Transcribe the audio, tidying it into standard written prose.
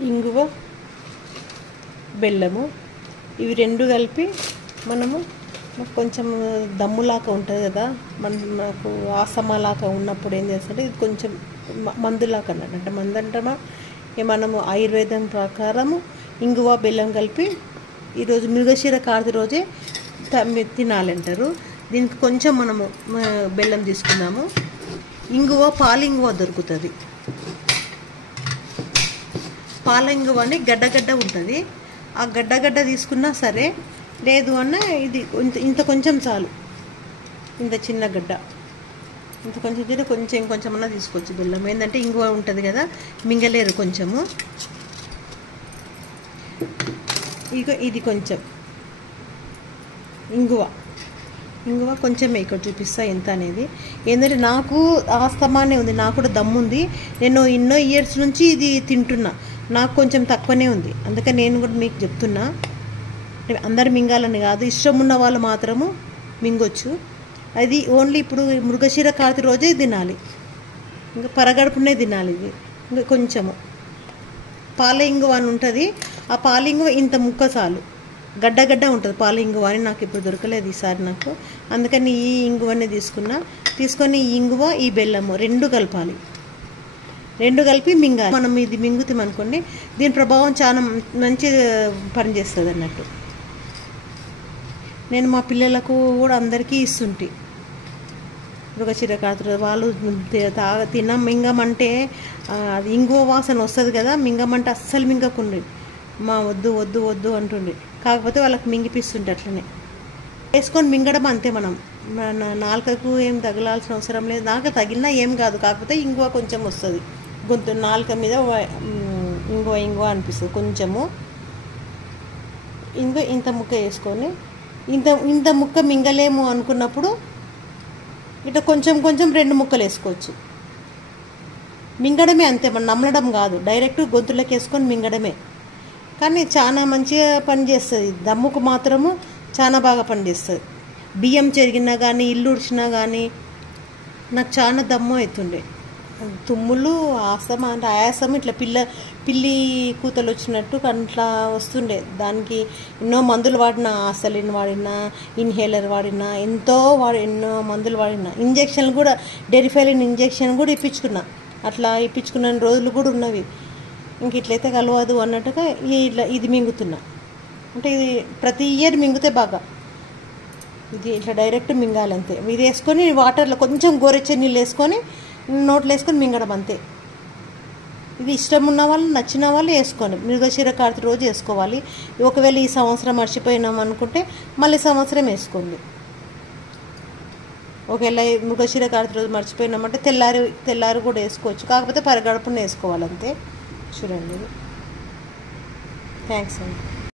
ఇంగువ, బెల్లము ఇవి రెండు కలిపి మనము కొంచెం దమ్ములాగా ఉంటుంది కదా, మనకు ఆస్తమాలాగా ఉన్నప్పుడు ఏం చేస్తుంటే ఇది కొంచెం మందులాగా అన్నట్టు. అంటే మందు అంటామా, మనము ఆయుర్వేదం ప్రకారము ఇంగువ బెల్లం కలిపి ఈరోజు మృగశిర కార్తె రోజే తినాలంటారు. దీనికి కొంచెం మనము బెల్లం తీసుకున్నాము. ఇంగువ పాలింగువ దొరుకుతుంది. పాలింగువ అని గడ్డ ఉంటుంది. ఆ గడ్డ తీసుకున్నా సరే, లేదు అన్న ఇది ఇంత కొంచెం చాలు. ఇంత చిన్న గడ్డ ఇంత కొంచెం చేస్తే కొంచెం అన్నా తీసుకోవచ్చు బెల్లం. ఏంటంటే ఇంగువ ఉంటుంది కదా, మింగలేరు కొంచెము. ఇక ఇది కొంచెం ఇంగువ కొంచెం ఇక్కడ చూపిస్తా ఎంత అనేది. ఏంటంటే నాకు ఆస్తమానే ఉంది, నాకు కూడా దమ్ముంది. నేను ఎన్నో ఇయర్స్ నుంచి ఇది తింటున్నా, నాకు కొంచెం తక్కువనే ఉంది. అందుకని నేను కూడా మీకు చెప్తున్నా, అందరు మింగాలని కాదు, ఇష్టం ఉన్న వాళ్ళు మాత్రము మింగొచ్చు. అది ఓన్లీ ఇప్పుడు మృగశిర కార్తె రోజే తినాలి, ఇంకా పరగడుపునే తినాలి. ఇది ఇంకా కొంచెము పాలింగువ అని ఉంటుంది. ఆ పాలింగువ ఇంత ముక్క చాలు, గడ్డ ఉంటుంది పాలింగువ అని. నాకు ఇప్పుడు దొరకలేదు ఈసారి నాకు, అందుకని ఈ ఇంగువనే తీసుకొని ఈ ఇంగువ ఈ బెల్లము రెండు కలపాలి. రెండు కలిపి మింగాలి. మనం ఇది మింగుతాం అనుకోండి, దీని ప్రభావం చాలా మంచి పనిచేస్తుంది అన్నట్టు. నేను మా పిల్లలకు కూడా అందరికీ ఇస్తుంటే, మృగశిర కార్తె వాళ్ళు మింగమంటే అది ఇంగువ వాసన వస్తుంది కదా, మింగమంటే అస్సలు మింగకుండి మా వద్దు అంటుండే. కాకపోతే వాళ్ళకి మింగిపిస్తుంటే అట్లనే వేసుకొని మింగడం అంతే. మనం నాలుకకు ఏం తగలాల్సిన అవసరం లేదు. నాకు తగిలినా ఏం కాదు, కాకపోతే ఇంగువ కొంచెం వస్తుంది గొంతు నాలుక మీద, ఇంగువ అనిపిస్తుంది కొంచెము. ఇంత ముక్క వేసుకొని ఇంత ముక్క మింగలేము అనుకున్నప్పుడు ఇట్లా కొంచెం రెండు ముక్కలు వేసుకోవచ్చు. మింగడమే అంతే, మనం నమ్మలడం కాదు, డైరెక్ట్ గొంతులోకి వేసుకొని మింగడమే. కానీ చాలా మంచిగా పనిచేస్తుంది. దమ్ముకు మాత్రము చాలా బాగా పనిచేస్తుంది. బియ్యం చెరిగినా కానీ, ఇల్లు ఉడిచినా కానీ నాకు చాలా దమ్ము అవుతుండే. తుమ్ములు, ఆస్తమా అంటే ఆయాసం, ఇట్లా పిల్లి కూతలు వచ్చినట్టు అట్లా వస్తుండే. దానికి ఎన్నో మందులు వాడినా, ఆసలిన్ వాడినా, ఇన్హేలర్ వాడినా, ఎన్నో మందులు వాడినా, ఇంజక్షన్లు కూడా, డెరిఫైలిన్ ఇంజక్షన్ కూడా ఇప్పించుకున్నా. అట్లా ఇప్పించుకున్న రోజులు కూడా ఉన్నవి. ఇంక ఇట్లయితే కలవదు అన్నట్టుగా ఇది మింగుతున్నా. అంటే ఇది ప్రతి ఇయర్ మింగితే బాగా, ఇది ఇట్లా డైరెక్ట్ మింగాలంతే. ఇది వేసుకొని వాటర్లో కొంచెం గోరెచ్చని నీళ్ళు వేసుకొని నోట్లో వేసుకొని మింగడం అంతే. ఇది ఇష్టం ఉన్న వాళ్ళు, నచ్చిన వాళ్ళు వేసుకోండి. మృగశిర కార్తె రోజు వేసుకోవాలి. ఒకవేళ ఈ సంవత్సరం మర్చిపోయినాం అనుకుంటే మళ్ళీ సంవత్సరం వేసుకోండి. ఒకవేళ మృగశిర కార్తె రోజు మర్చిపోయినామంటే తెల్లారి కూడా వేసుకోవచ్చు, కాకపోతే పరగడుపున వేసుకోవాలి అంతే. చూడండి. థ్యాంక్స్ అండి.